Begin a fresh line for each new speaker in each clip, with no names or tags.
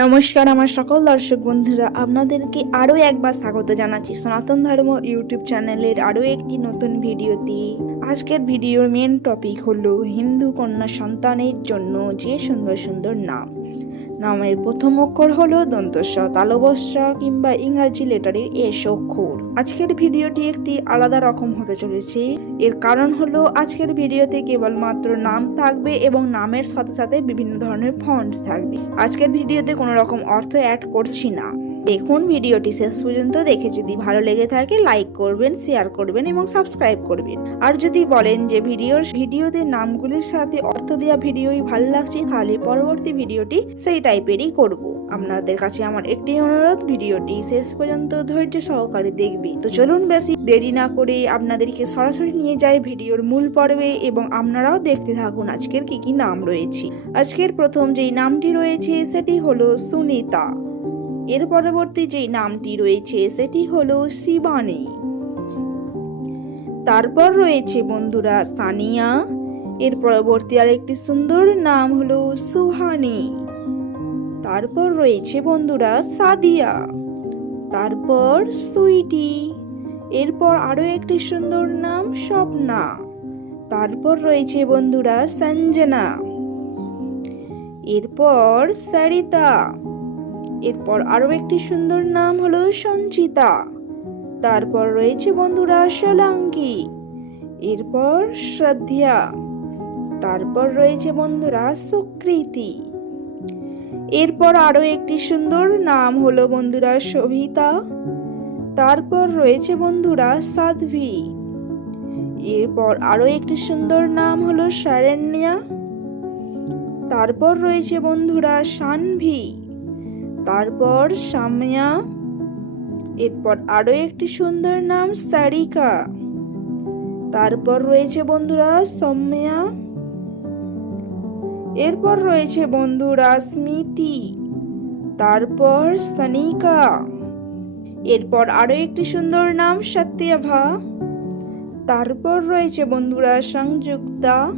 নমস্কার আমার সকল দর্শক বন্ধুরা, আপনাদেরকে আরও একবার স্বাগত জানাচ্ছি সনাতন ধর্ম ইউটিউব চ্যানেলের আরও একটি নতুন ভিডিওতে। আজকের ভিডিওর মেন টপিক হলো হিন্দু কন্যা সন্তানের জন্য যে সুন্দর সুন্দর নাম। নামের প্রথম অক্ষর হলো দন্তস্ব তালবস্য কিংবা ইংরাজি লেটারের এস অক্ষর। আজকের ভিডিওটি একটি আলাদা রকম হতে চলেছে। এর কারণ হলো আজকের ভিডিওতে কেবলমাত্র নাম থাকবে এবং নামের সাথে সাথে বিভিন্ন ধরনের ফন্ট থাকবে। আজকের ভিডিওতে কোনো রকম অর্থ অ্যাড করছি না। দেখুন ভিডিওটি শেষ পর্যন্ত দেখে যদি ভালো লেগে থাকে লাইক করবেন শেয়ার করবেন এবং সাবস্ক্রাইব করবেন। আর যদি বলেন যে ভিডিওর ভিডিওতে নামগুলির সাথে অর্থ দেওয়া ভিডিওই ভালো লাগছে, তাহলে পরবর্তী ভিডিওটি সেই টাইপেরই করব। আপনাদের কাছে আমার একটি অনুরোধ, ভিডিওটি শেষ পর্যন্ত ধৈর্য সহকারে দেখবেন। তো চলুন বেশি দেরি না করে আপনাদেরকে সরাসরি নিয়ে যাই ভিডিওর মূল পর্বে এবং আপনারাও দেখতে থাকুন আজকের কি কি নাম রয়েছে। আজকের প্রথম যেই নামটি রয়েছে, সেটি হলো সুনিতা। এর পরবর্তী যেই নামটি রয়েছে, সেটি হলো শিবানী। তারপর রয়েছে বন্ধুরা সানিয়া। এর পরবর্তী আরেকটি সুন্দর নাম হলো সুহানি। তারপর রয়েছে বন্ধুরা সাদিয়া। তারপর সুইটি। এরপর আরও একটি সুন্দর নাম স্বপ্না। তারপর রয়েছে বন্ধুরা সঞ্জনা। এরপর সারিতা। এরপর আরও একটি সুন্দর নাম হলো সঞ্চিতা। তারপর রয়েছে বন্ধুরা সোলাঙ্কি, এরপর শ্রদ্ধা তারপর রয়েছে বন্ধুরা সুকৃতি। এরপর আরও একটি সুন্দর নাম হলো বন্ধুরা সবিতা, তারপর রয়েছে বন্ধুরা সাধ্বী। এরপর আরও একটি সুন্দর নাম হলো শারণ্যা, তারপর রয়েছে বন্ধুরা সানভি। তারপর সাম্যা, এরপর আরও একটি সুন্দর নাম, সারিকা। তারপর রয়েছে বন্ধুরা সৌম্যা। এরপর রয়েছে বন্ধুরা স্মৃতি। তারপর সনিকা। এরপর আরও একটি সুন্দর নাম, সত্যভা। তারপর রয়েছে বন্ধুরা সংযুক্তা।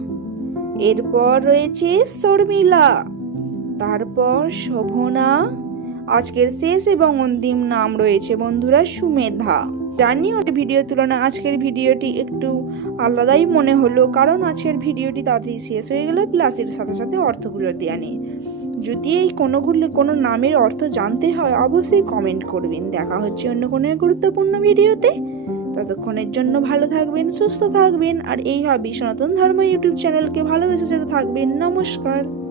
এরপর রয়েছে শর্মিলা। তারপর শোভনা। আজকের শেষ এবং অন্তিম নাম রয়েছে বন্ধুরা সুমেধা। জানি ওই ভিডিও তুলনায় আজকের ভিডিওটি একটু আলাদাই মনে হলো, কারণ আজকের ভিডিওটি তাড়াতাড়ি শেষ হয়ে গেল প্লাসের সাথে সাথে অর্থগুলো দেওয়া নেই যদি এই কোনোগুলো কোনো নামের অর্থ জানতে হয়, অবশ্যই কমেন্ট করবেন। দেখা হচ্ছে অন্য কোনো গুরুত্বপূর্ণ ভিডিওতে। ততক্ষণের জন্য ভালো থাকবেন, সুস্থ থাকবেন, আর এইভাবেই সনাতন ধর্ম ইউটিউব চ্যানেলকে ভালোবেসে যেতে থাকবেন। নমস্কার।